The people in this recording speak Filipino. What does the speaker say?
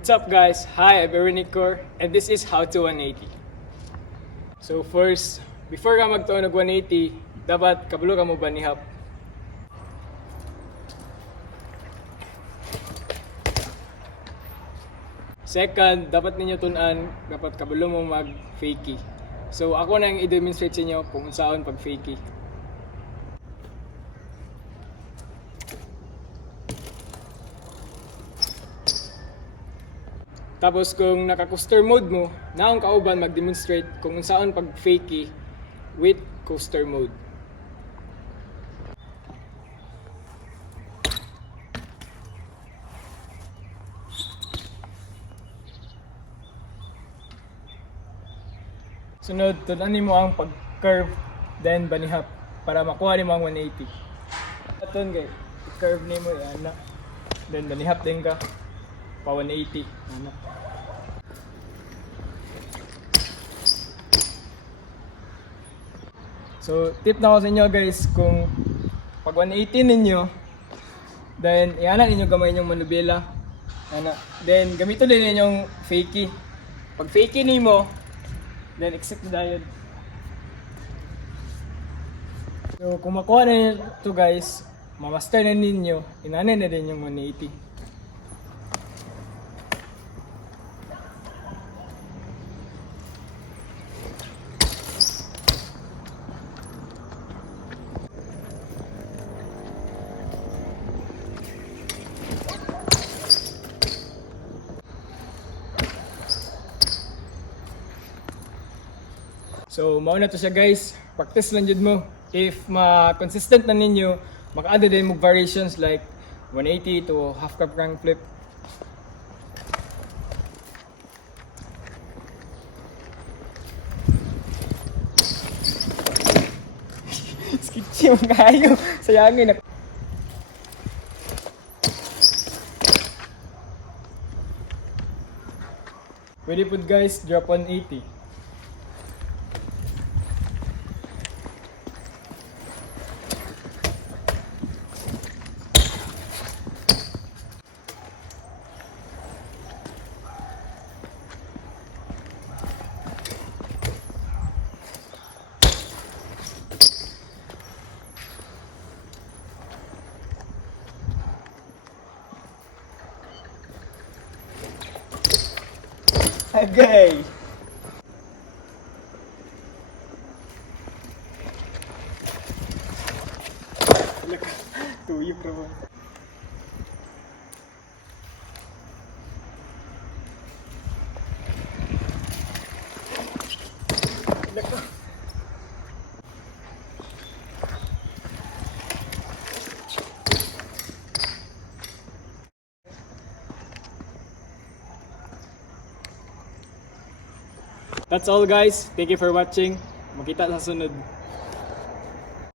What's up guys? Hi, I'm Erenicor and this is How to 180. So first, before ka magtuon og 180, dapat kabalo ka mo banihap. Second, dapat ninyo tun-an dapat kabalo mo mag fakie. So ako na yung i-demonstrate sa inyo kung saan pag fakie. Tapos kung naka-coaster mode mo, naong kauban mag-demonstrate kung saan pag fakie with coaster mode. Sunod, tunan mo ang pag-curve, then banihap para makuha mo ang 180. Aton kay curve nimo yan na. Then banihap din ka pa 180. Ano? So, tip na ko sa inyo guys, kung pag 180 ninyo, then iana ninyo gamay yung manubela. Ano? Then gamito din ninyong fakie. Pag fakie nimo, then exit the diode. So, kung makuha na ninyo ito guys, mamaster na ninyo, inanin na din yung 180. So, mao na to siya guys. Practice lang jud mo. If ma-consistent na ninyo, maka-add din mo variations like 180 to half cab crank flip. Skitchy mo kayo. Sayangin ako. Pwede po guys, drop 180. Okay. Tuyo bro. That's all guys. Thank you for watching. Makita sa sunod.